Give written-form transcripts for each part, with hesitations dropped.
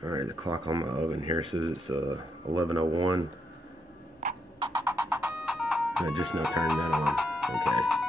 Alright, the clock on my oven here says it's 11:01. I just now turned that on. Okay.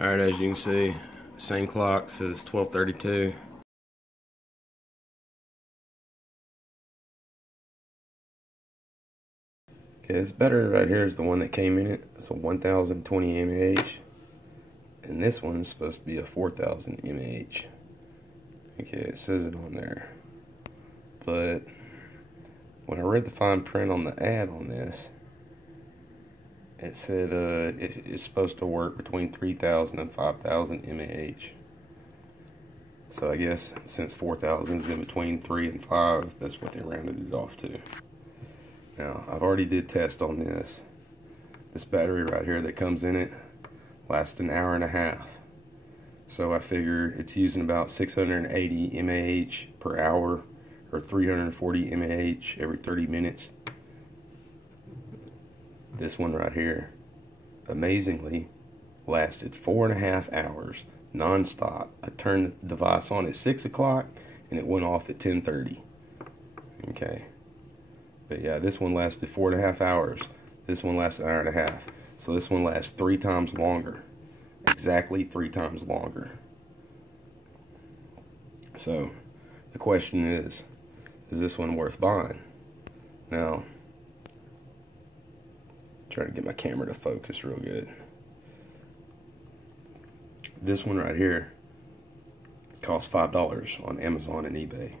Alright, as you can see, same clock says 12:32. Okay, this battery right here is the one that came in it. It's a 1020 mAh, and this one's supposed to be a 4000 mAh. Okay, it says it on there, but when I read the fine print on the ad on this, it said it's supposed to work between 3000 and 5000 mAh. So I guess since 4000 is in between 3 and 5, that's what they rounded it off to. Now, I've already did test on this. This battery right here that comes in it lasts an hour and a half. So I figure it's using about 680 mAh per hour, or 340 mAh every 30 minutes. This one right here, amazingly, lasted 4.5 hours non-stop. I turned the device on at 6 o'clock and it went off at 10:30. Okay. But yeah, this one lasted 4.5 hours. This one lasted an hour and a half. So this one lasts 3 times longer. Exactly 3 times longer. So the question is this one worth buying? Now, try to get my camera to focus real good. This one right here costs $5 on Amazon and eBay.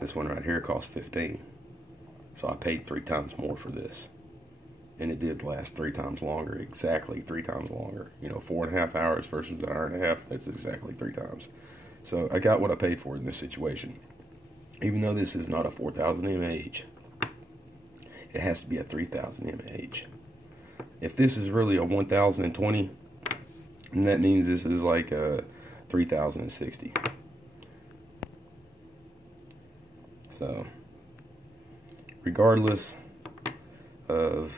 This one right here costs $15. So I paid 3 times more for this. And it did last 3 times longer, exactly 3 times longer. You know, 4.5 hours versus an hour and a half, that's exactly 3 times. So I got what I paid for in this situation. Even though this is not a 4000 mAh, it has to be a 3000 mAh. If this is really a 1020, then that means this is like a 3060. So, regardless of,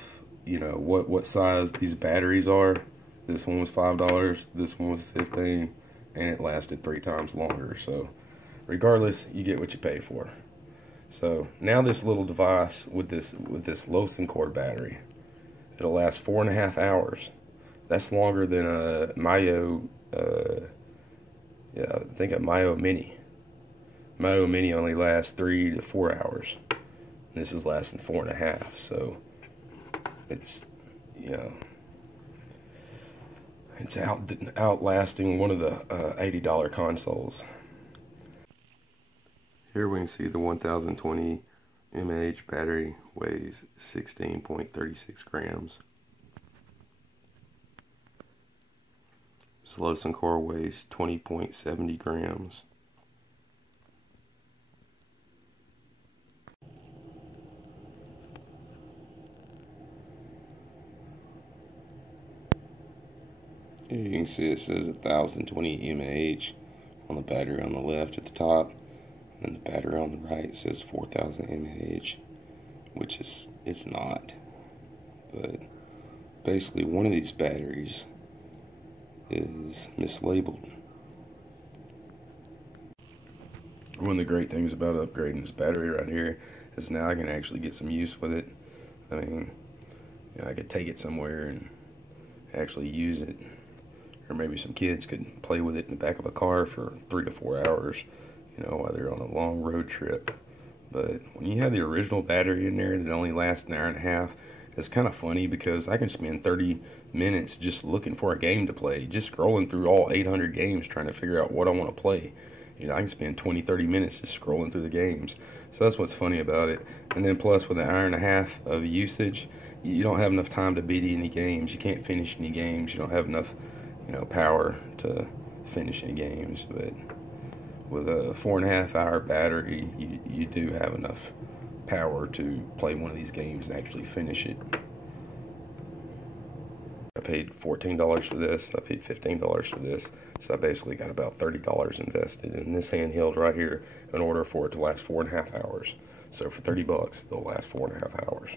you know, what size these batteries are, this one was $5, this one was $15, and it lasted 3 times longer. So regardless, you get what you pay for. So now this little device with this Lawson cord battery, it'll last 4.5 hours. That's longer than a Mayo, yeah, I think a Mayo Mini. Mayo Mini only lasts 3 to 4 hours. This is lasting 4.5, so it's, you know, it's outlasting one of the $80 consoles. Here we can see the 1020 mAh battery weighs 16.36 grams. This Lawson core weighs 20.70 grams. Here you can see it says 1020 mAh on the battery on the left at the top, and the battery on the right says 4000 mAh, which it's not. But basically, one of these batteries is mislabeled. One of the great things about upgrading this battery right here is now I can actually get some use with it. I mean, you know, I could take it somewhere and actually use it. Or maybe some kids could play with it in the back of a car for 3 to 4 hours, you know, while they're on a long road trip. But when you have the original battery in there that only lasts an hour and a half, it's kind of funny because I can spend 30 minutes just looking for a game to play, just scrolling through all 800 games trying to figure out what I want to play. You know, I can spend 20-30 minutes just scrolling through the games. So that's what's funny about it. And then plus with an hour and a half of usage, you don't have enough time to beat any games. You can't finish any games. You don't have enough, you know, power to finish any games. But with a 4.5 hour battery, you do have enough power to play one of these games and actually finish it. I paid $14 for this. I paid $15 for this. So I basically got about $30 invested in this handheld right here in order for it to last 4.5 hours. So for $30, they'll last 4.5 hours.